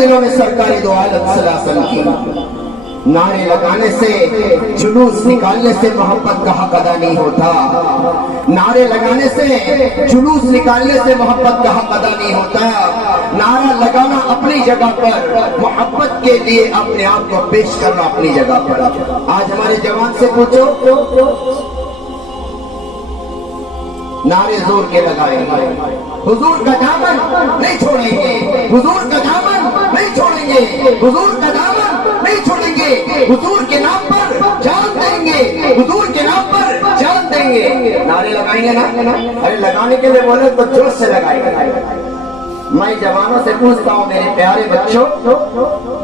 دنوں میں سرکاری دو عالم صلی اللہ علیہ وسلم کی نعرے لگانے سے جلوس نکالنے سے محبت کا حق ادا نہیں ہوتا. نعرے لگانے سے جلوس نکالنے سے محبت کا حق ادا نہیں ہوتا. نعرہ لگانا اپنی جگہ پر, محبت کے لیے اپنے آپ کو پیش کرنا اپنی جگہ پر. آج ہمارے جوان سے پوچھو, نعرے زور کے لگائیں گے, حضور کا دامن نہیں چھوڑیں گے, حضور کا دامن نہیں چھوڑیں گے, حضور کا دامن نہیں چھوڑیں گے, حضور کے نام پر جان دیں گے, حضور کے نام پر جان دیں گے. نعرے لگائیں گے نا؟ ارے لگانے کے لیے بولے تو جوش سے لگائیں گے. میں جوانوں سے پوچھتا ہوں میرے پیارے بچوں,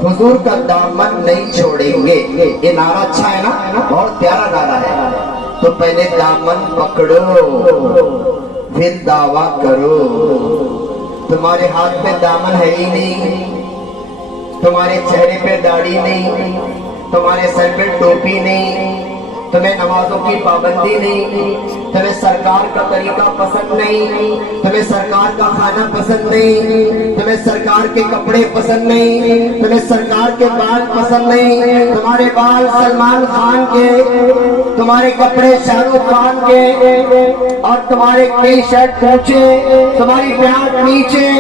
حضور کا دامن نہیں چھوڑیں گے, یہ نعرہ اچھا ہے نا, بہت پیارا نعرہ ہے. تو پہلے دامن پکڑو پھر دعویٰ کرو. تمہارے ہاتھ میں دامن ہے ہی نہیں, تمہارے چہرے پہ داڑھی نہیں, تمہارے سر پہ ٹوپی نہیں, تمہیں نمازوں کی پابندی نہیں, تمہیں سرکار کا طریقہ پسند نہیں, تمہیں سرکار کا کھانا پسند نہیں, تمہیں سرکار کے کپڑے پسند نہیں, تمہیں سرکار کے بال پسند نہیں, تمہارے بال سلمان خان کے, تمہارے کپڑے شاہ رخ خان کے, اور تمہارے ٹی شرٹ اونچے, تمہاری پیانٹ نیچے,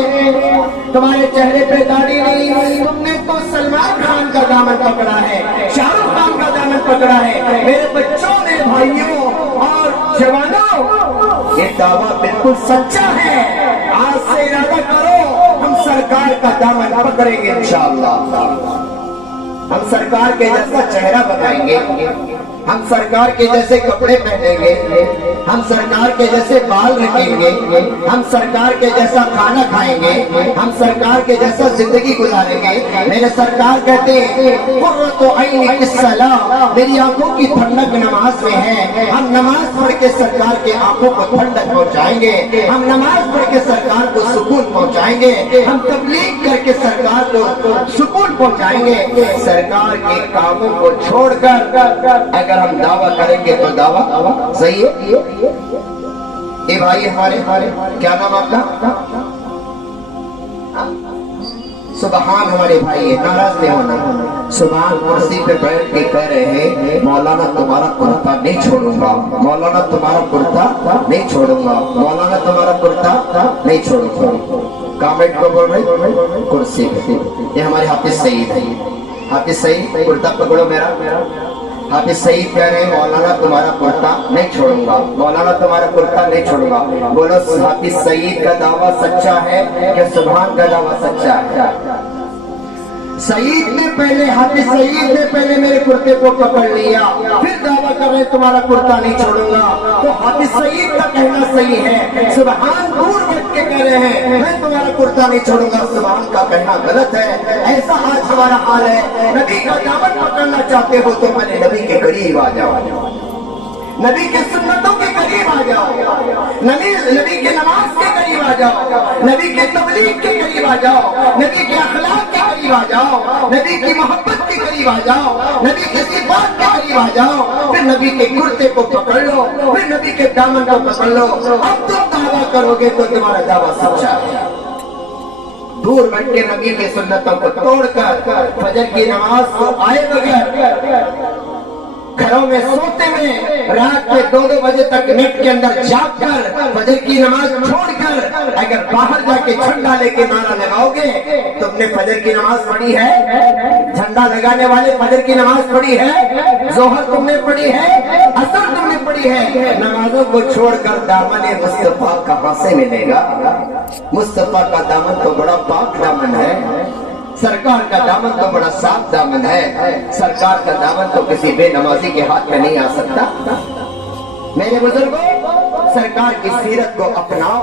تمہارے چہرے پہ داڑھی نہیں. تم نے تو سلمان خان کا دامن پکڑا ہے, شاہ رخ خان کا دامن پکڑا ہے. میرے بچوں, میرے بھائیوں اور جوانوں, یہ دعویٰ بالکل سچا ہے. آج سے ارادہ کرو, ہم سرکار کا دامن پکڑیں گے انشاءاللہ. ہم سرکار کے جیسا چہرہ بنائیں گے, ہم سرکار کے جیسے کپڑے پہنیں گے, ہم سرکار کے جیسے بال رکھیں گے, ہم سرکار کے جیسا کھانا کھائیں گے, ہم سرکار کے جیسا زندگی گزاریں گے. میرے سرکار کہتے ہیں قرۃ عین فی الصلاۃ, میری آنکھوں کی ٹھنڈک نماز میں ہے. ہم نماز پڑھ کے سرکار کے آنکھوں کو ٹھنڈک پہنچائیں گے, ہم نماز پڑھ کے سرکار کو سکون پہنچائیں گے, ہم تبلیغ کر کے سرکار کو سکون پہنچائیں گے. سرکار کے کاموں کو چھوڑ کر اگر ہم دعویٰ کریں گے تو دعویٰ صحیح ہے. اے بھائی ہمارے, کیا نام آپ کا؟ سبحان ہمارے بھائی, ناراض نہیں ہونا. سبحان کرسی پہ بیٹھ کے کہہ رہے ہیں مولانا تمہارا کرتا نہیں چھوڑوں گا, مولانا تمہارا کرتا نہیں چھوڑوں گا, مولانا تمہارا کرتا نہیں چھوڑوں گا. کامنٹ کو بول رہے کرسی پہ. یہ ہمارے حافظ سعید ہے. حافظ سعید کرتا پکڑو میرا. حافظ سعید کہہ رہے ہیں مولانا تمہارا کرتا نہیں چھوڑوں گا, مولانا تمہارا کرتا نہیں چھوڑوں گا. بولو حافظ سعید کا دعویٰ سچا ہے کہ سبحان کا دعویٰ سچا ہے؟ سعید نے پہلے, حافظ سعید نے پہلے میرے کرتے کو پکڑ لیا, پھر دعویٰ کر رہے تمہارا کرتا نہیں چھوڑوں گا. تو حافظ سعید کا کہنا صحیح ہے, سبحان دور بیٹھ کے کہہ رہے ہیں میں تمہارا کرتا نہیں چھوڑوں گا, سبحان کا کہنا غلط ہے. ایسا آج ہمارا حال ہے. نبی کا دامن پکڑنا چاہتے ہو تو پہلے نبی کے قریب آ جاؤ, نبی کے سنتوں کے قریب آ جاؤ, نبی کے نماز کے قریب آ جاؤ, نبی کے تبلیغ کے قریب آ جاؤ, نبی کے اخلاق کے قریب آ جاؤ, نبی کی محبت کے قریب آ جاؤ, نبی کی صفات کے قریب آ جاؤ. پھر نبی کے کرتے کو پکڑ لو, پھر نبی کے دامن کو پکڑ لو. اب تم دعویٰ کرو گے تو تمہارا دعویٰ سچا ہے. دور بیٹھ کے نبی کی سنتوں کو توڑ کر فجر کی نماز کو آئے بغیر, گھروں میں سوتے ہوئے رات کے 2-2 بجے تک نیٹ کے اندر جاگ کر فجر کی نماز چھوڑ کر اگر باہر جا کے جھنڈا لے کے نعرہ لگاؤ گے, تم نے فجر کی نماز پڑھی ہے؟ جھنڈا لگانے والے فجر کی نماز پڑھی ہے؟ ظہر تم نے پڑھی ہے؟ عصر تم نے پڑھی ہے؟ نمازوں کو چھوڑ کر دامن مصطفیٰ کہاں سے ملے گا؟ مصطفیٰ کا دامن تو بڑا پاک دامن ہے, سرکار کا دامن تو بڑا صاف دامن ہے. سرکار کا دامن تو کسی بے نمازی کے ہاتھ میں نہیں آ سکتا. میرے بزرگوں, سرکار کی سیرت کو اپناؤ.